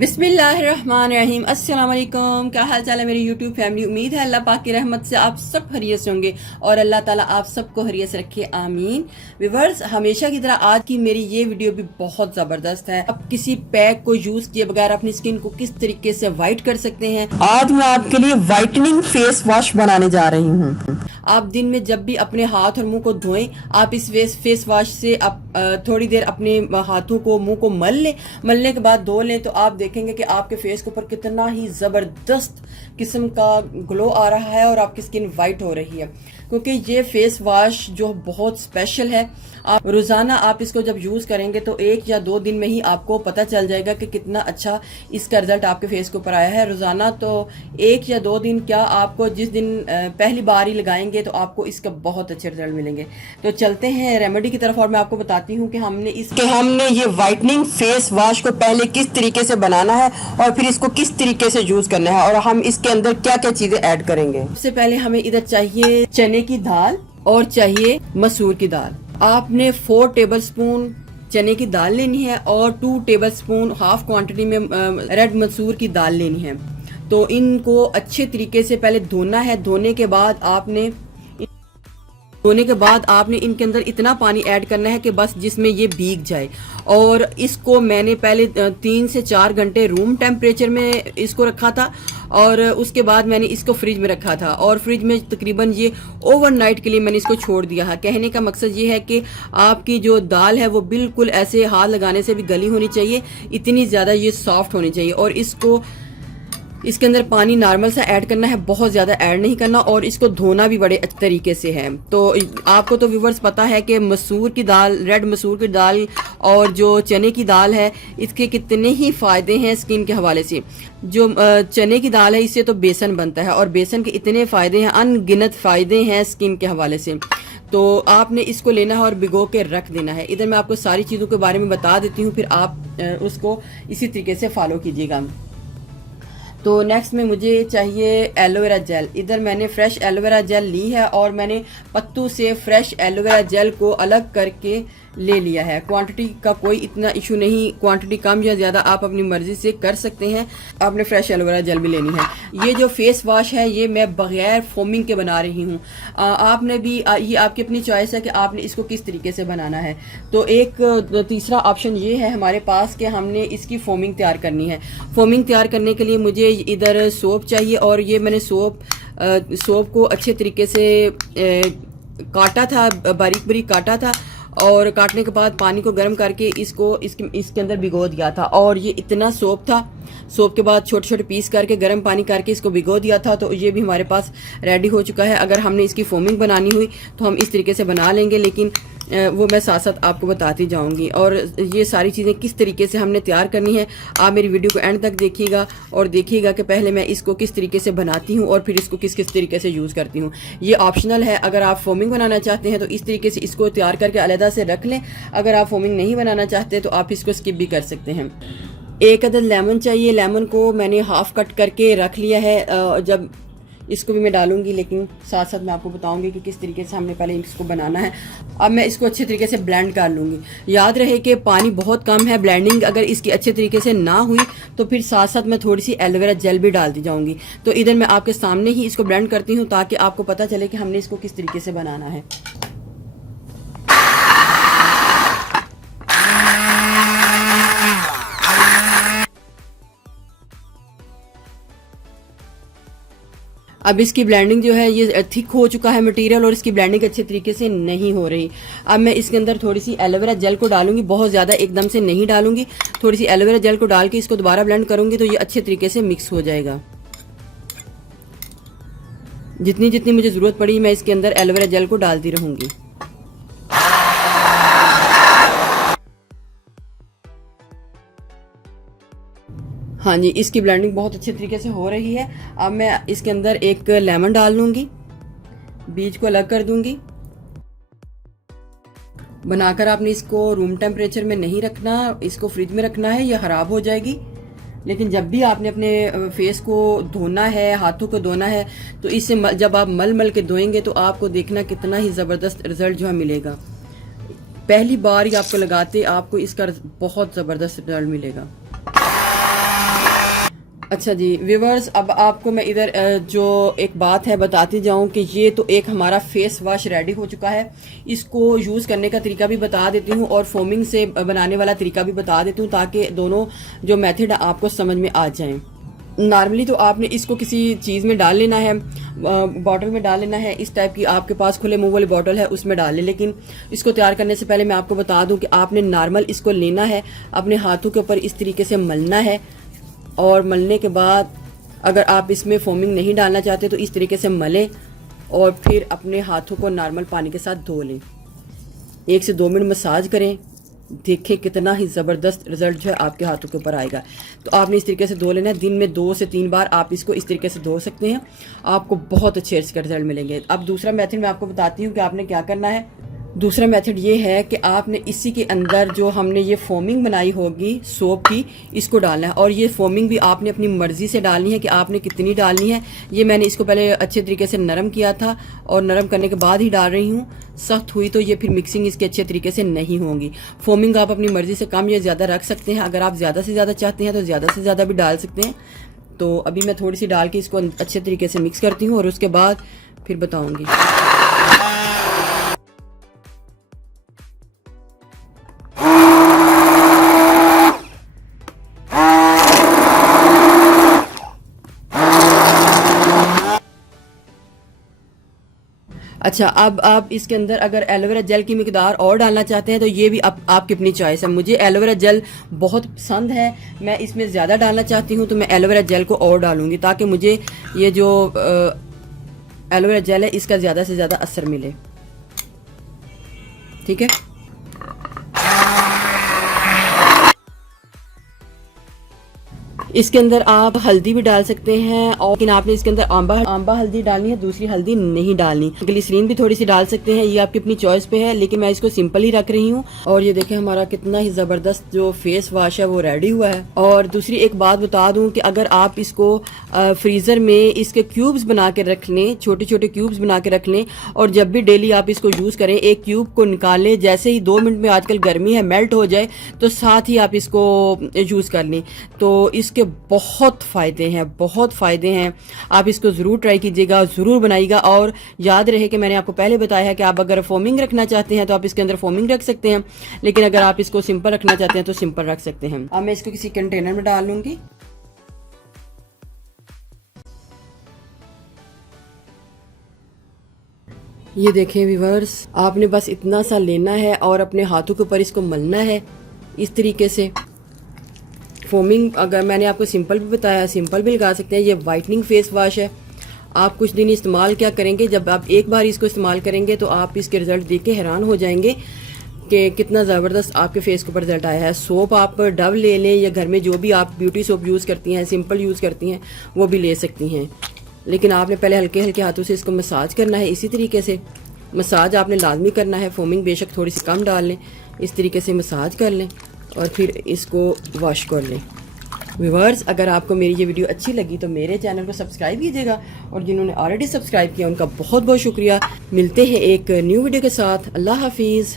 बिस्मिल्लाहिर्रहमानिर्रहीम। अस्सलाम वालेकुम। क्या हाल चाल है मेरी यूट्यूब फैमिली। उम्मीद है अल्लाह पाक की रहमत से आप सब खैरियत से होंगे और अल्लाह ताला आप सबको खैरियत से रखे, आमीन। व्यूअर्स, हमेशा की तरह आज की मेरी ये वीडियो भी बहुत ज़बरदस्त है। आप किसी पैक को यूज़ किए बगैर अपनी स्किन को किस तरीके से वाइट कर सकते हैं। आज मैं आपके लिए वाइटनिंग फेस वॉश बनाने जा रही हूँ। आप दिन में जब भी अपने हाथ और मुंह को धोएं, आप इस फेस वॉश से थोड़ी देर अपने हाथों को मुंह को मल लें। मलने के बाद धो लें तो आप देखेंगे कि आपके फेस के ऊपर कितना ही ज़बरदस्त किस्म का ग्लो आ रहा है और आपकी स्किन वाइट हो रही है। क्योंकि ये फेस वॉश जो बहुत स्पेशल है, आप रोज़ाना आप इसको जब यूज़ करेंगे तो 1 या 2 दिन में ही आपको पता चल जाएगा कि कितना अच्छा इसका रिजल्ट आपके फेस के ऊपर आया है। रोज़ाना तो 1 या 2 दिन क्या, आपको जिस दिन पहली बार ही लगाएंगे तो आपको इसका बहुत अच्छे रिजल्ट मिलेंगे। तो चलते हैं रेमेडी की तरफ और मैं आपको बताती हूँ कि हमने ये वाइटनिंग फेस वॉश को पहले किस तरीके से बनाना है और फिर इसको किस तरीके से यूज़ करना है और हम इसके अंदर क्या क्या चीज़ें ऐड करेंगे। सबसे पहले हमें इधर चाहिए चने की दाल और चाहिए मसूर की दाल। आपने 4 टेबलस्पून चने की दाल लेनी है और 2 टेबलस्पून हाफ क्वांटिटी में रेड मसूर की दाल लेनी है। तो इनको अच्छे तरीके से पहले धोना है। धोने के बाद आपने इनके अंदर इतना पानी ऐड करना है कि बस जिसमें ये भीग जाए। और इसको मैंने पहले 3 से 4 घंटे रूम टेम्परेचर में इसको रखा था और उसके बाद मैंने इसको फ्रिज में रखा था और फ्रिज में तकरीबन ये ओवरनाइट के लिए मैंने इसको छोड़ दिया है। कहने का मकसद ये है कि आपकी जो दाल है वो बिल्कुल ऐसे हाथ लगाने से भी गली होनी चाहिए, इतनी ज़्यादा ये सॉफ्ट होनी चाहिए। और इसके अंदर पानी नॉर्मल सा ऐड करना है, बहुत ज़्यादा ऐड नहीं करना। और इसको धोना भी बड़े अच्छे तरीके से है। तो आपको तो व्यूवर्स पता है कि मसूर की दाल, रेड मसूर की दाल और जो चने की दाल है, इसके कितने ही फ़ायदे हैं स्किन के हवाले से। जो चने की दाल है, इससे तो बेसन बनता है और बेसन के इतने फ़ायदे हैं, अनगिनत फ़ायदे हैं स्किन के हवाले से। तो आपने इसको लेना है और भिगो के रख देना है। इधर मैं आपको सारी चीज़ों के बारे में बता देती हूँ, फिर आप उसको इसी तरीके से फॉलो कीजिएगा। तो नेक्स्ट में मुझे चाहिए एलोवेरा जेल। इधर मैंने फ्रेश एलोवेरा जेल ली है और मैंने पत्तों से फ्रेश एलोवेरा जेल को अलग करके ले लिया है। क्वांटिटी का कोई इतना इशू नहीं, क्वांटिटी कम या ज़्यादा आप अपनी मर्ज़ी से कर सकते हैं। आपने फ्रेश एलोवेरा जेल भी लेनी है। ये जो फेस वॉश है ये मैं बगैर फोमिंग के बना रही हूँ। आपने भी ये आपकी अपनी चॉइस है कि आपने इसको किस तरीके से बनाना है। तो एक तीसरा ऑप्शन ये है हमारे पास कि हमने इसकी फोमिंग तैयार करनी है। फोमिंग तैयार करने के लिए मुझे इधर सोप चाहिए और ये मैंने सोप को अच्छे तरीके से काटा था, बारीक बारीक काटा था और काटने के बाद पानी को गर्म करके इसके अंदर भिगो दिया था। और ये इतना सोप था, सोप के बाद छोटे छोटे पीस करके गर्म पानी करके इसको भिगो दिया था। तो ये भी हमारे पास रेडी हो चुका है। अगर हमने इसकी फोमिंग बनानी हुई तो हम इस तरीके से बना लेंगे, लेकिन वो मैं साथ साथ आपको बताती जाऊंगी। और ये सारी चीज़ें किस तरीके से हमने तैयार करनी है, आप मेरी वीडियो को एंड तक देखिएगा और देखिएगा कि पहले मैं इसको किस तरीके से बनाती हूँ और फिर इसको किस किस तरीके से यूज़ करती हूँ। ये ऑप्शनल है। अगर आप फोमिंग बनाना चाहते हैं तो इस तरीके से इसको तैयार करके अलहदा से रख लें। अगर आप फोमिंग नहीं बनाना चाहते तो आप इसको स्किप भी कर सकते हैं। एक अदद लेमन चाहिए। लेमन को मैंने हाफ कट करके रख लिया है। जब इसको भी मैं डालूंगी, लेकिन साथ साथ मैं आपको बताऊंगी कि किस तरीके से हमने पहले इसको बनाना है। अब मैं इसको अच्छे तरीके से ब्लेंड कर लूँगी। याद रहे कि पानी बहुत कम है। ब्लेंडिंग अगर इसकी अच्छे तरीके से ना हुई तो फिर साथ साथ मैं थोड़ी सी एलोवेरा जेल भी डालती जाऊँगी। तो इधर मैं आपके सामने ही इसको ब्लेंड करती हूँ ताकि आपको पता चले कि हमने इसको किस तरीके से बनाना है। अब इसकी ब्लेंडिंग जो है ये थिक हो चुका है मटेरियल और इसकी ब्लेंडिंग अच्छे तरीके से नहीं हो रही। अब मैं इसके अंदर थोड़ी सी एलोवेरा जेल को डालूंगी, बहुत ज़्यादा एकदम से नहीं डालूंगी। थोड़ी सी एलोवेरा जेल को डाल के इसको दोबारा ब्लेंड करूंगी तो ये अच्छे तरीके से मिक्स हो जाएगा। जितनी जितनी मुझे ज़रूरत पड़ी मैं इसके अंदर एलोवेरा जेल को डालती रहूँगी। हाँ जी, इसकी ब्लेंडिंग बहुत अच्छे तरीके से हो रही है। अब मैं इसके अंदर एक लेमन डाल लूँगी, बीज को अलग कर दूँगी। बनाकर आपने इसको रूम टेम्परेचर में नहीं रखना, इसको फ्रिज में रखना है, यह ख़राब हो जाएगी। लेकिन जब भी आपने अपने फेस को धोना है, हाथों को धोना है, तो इससे जब आप मल के धोएंगे तो आपको देखना कितना ही ज़बरदस्त रिजल्ट जो है मिलेगा। पहली बार ही आपको लगाते आपको इसका बहुत ज़बरदस्त रिजल्ट मिलेगा। अच्छा जी व्यूवर्स, अब आपको मैं इधर जो एक बात है बताती जाऊं कि ये तो एक हमारा फेस वॉश रेडी हो चुका है। इसको यूज़ करने का तरीका भी बता देती हूँ और फोमिंग से बनाने वाला तरीका भी बता देती हूँ, ताकि दोनों जो मेथड आपको समझ में आ जाएं। नॉर्मली तो आपने इसको किसी चीज़ में डाल लेना है, बॉटल में डाल लेना है। इस टाइप की आपके पास खुले मुंह वाली बॉटल है, उसमें डाल लें। लेकिन इसको तैयार करने से पहले मैं आपको बता दूं कि आपने नॉर्मल इसको लेना है, अपने हाथों के ऊपर इस तरीके से मलना है, और मलने के बाद अगर आप इसमें फोमिंग नहीं डालना चाहते तो इस तरीके से मलें और फिर अपने हाथों को नॉर्मल पानी के साथ धो लें। 1 से 2 मिनट मसाज करें, देखें कितना ही ज़बरदस्त रिजल्ट जो है आपके हाथों के ऊपर आएगा। तो आपने इस तरीके से धो लेना है। दिन में 2 से 3 बार आप इसको इस तरीके से धो सकते हैं, आपको बहुत अच्छे इसके रिजल्ट मिलेंगे। अब दूसरा मेथड मैं आपको बताती हूँ कि आपने क्या करना है। दूसरा मेथड ये है कि आपने इसी के अंदर जो हमने ये फोमिंग बनाई होगी सोप की, इसको डालना है। और ये फोमिंग भी आपने अपनी मर्ज़ी से डालनी है कि आपने कितनी डालनी है। ये मैंने इसको पहले अच्छे तरीके से नरम किया था और नरम करने के बाद ही डाल रही हूँ। सख्त हुई तो ये फिर मिक्सिंग इसके अच्छे तरीके से नहीं होगी। फोमिंग आप अपनी मर्ज़ी से कम या ज़्यादा रख सकते हैं। अगर आप ज़्यादा से ज़्यादा चाहते हैं तो ज़्यादा से ज़्यादा भी डाल सकते हैं। तो अभी मैं थोड़ी सी डाल के इसको अच्छे तरीके से मिक्स करती हूँ और उसके बाद फिर बताऊँगी। अच्छा, अब आप इसके अंदर अगर एलोवेरा जेल की मिकदार और डालना चाहते हैं तो ये भी आपकी अपनी चॉइस है। मुझे एलोवेरा जेल बहुत पसंद है, मैं इसमें ज़्यादा डालना चाहती हूँ तो मैं एलोवेरा जेल को और डालूंगी, ताकि मुझे ये जो एलोवेरा जेल है इसका ज़्यादा से ज़्यादा असर मिले। ठीक है। इसके अंदर आप हल्दी भी डाल सकते हैं, और लेकिन आपने इसके अंदर आंबा हल्दी डालनी है, दूसरी हल्दी नहीं डालनी। ग्लिसरीन भी थोड़ी सी डाल सकते हैं, ये आपकी अपनी चॉइस पे है, लेकिन मैं इसको सिंपल ही रख रही हूँ। और ये देखें हमारा कितना ही जबरदस्त जो फेस वॉश है वो रेडी हुआ है। और दूसरी एक बात बता दूं कि अगर आप इसको फ्रीजर में इसके क्यूब्स बना के रख लें, छोटे छोटे क्यूब्स बना के रख लें, और जब भी डेली आप इसको यूज करें एक क्यूब को निकालें, जैसे ही 2 मिनट में, आजकल गर्मी है, मेल्ट हो जाए तो साथ ही आप इसको यूज कर लें। तो इसके बहुत फ़ायदे हैं, बहुत फ़ायदे हैं। आप इसको ज़रूर ट्राई कीजिएगा, ज़रूर बनाइएगा। और याद रहे कि मैंने आपको पहले बताया है कि आप अगर फोमिंग रखना चाहते हैं तो आप इसके अंदर फोमिंग रख सकते हैं, लेकिन अगर आप इसको सिंपल रखना चाहते हैं तो सिंपल रख सकते हैं। अब मैं इसको किसी कंटेनर में डाल लूँगी। ये देखें व्यूअर्स, आपने बस इतना सा लेना है और अपने हाथों के ऊपर इसको मलना है इस तरीके से। फोमिंग अगर मैंने आपको सिंपल भी बताया, सिंपल भी लगा सकते हैं। ये वाइटनिंग फेस वॉश है। आप कुछ दिन इस्तेमाल क्या करेंगे, जब आप एक बार इसको इस्तेमाल करेंगे तो आप इसके रिजल्ट देख के हैरान हो जाएंगे कि कितना ज़बरदस्त आपके फेस के ऊपर रिजल्ट आया है। सोप आप डव ले लें, या घर में जो भी आप ब्यूटी सोप यूज़ करती हैं, सिंपल यूज़ करती हैं, वो भी ले सकती हैं। लेकिन आपने पहले हल्के हल्के हाथों से इसको मसाज करना है। इसी तरीके से मसाज आपने लाजमी करना है। फोमिंग बेशक थोड़ी सी कम डाल लें, इस तरीके से मसाज कर लें और फिर इसको वॉश कर लें। व्यूअर्स, अगर आपको मेरी ये वीडियो अच्छी लगी तो मेरे चैनल को सब्सक्राइब कीजिएगा, और जिन्होंने ऑलरेडी सब्सक्राइब किया उनका बहुत बहुत शुक्रिया। मिलते हैं एक न्यू वीडियो के साथ। अल्लाह हाफिज़।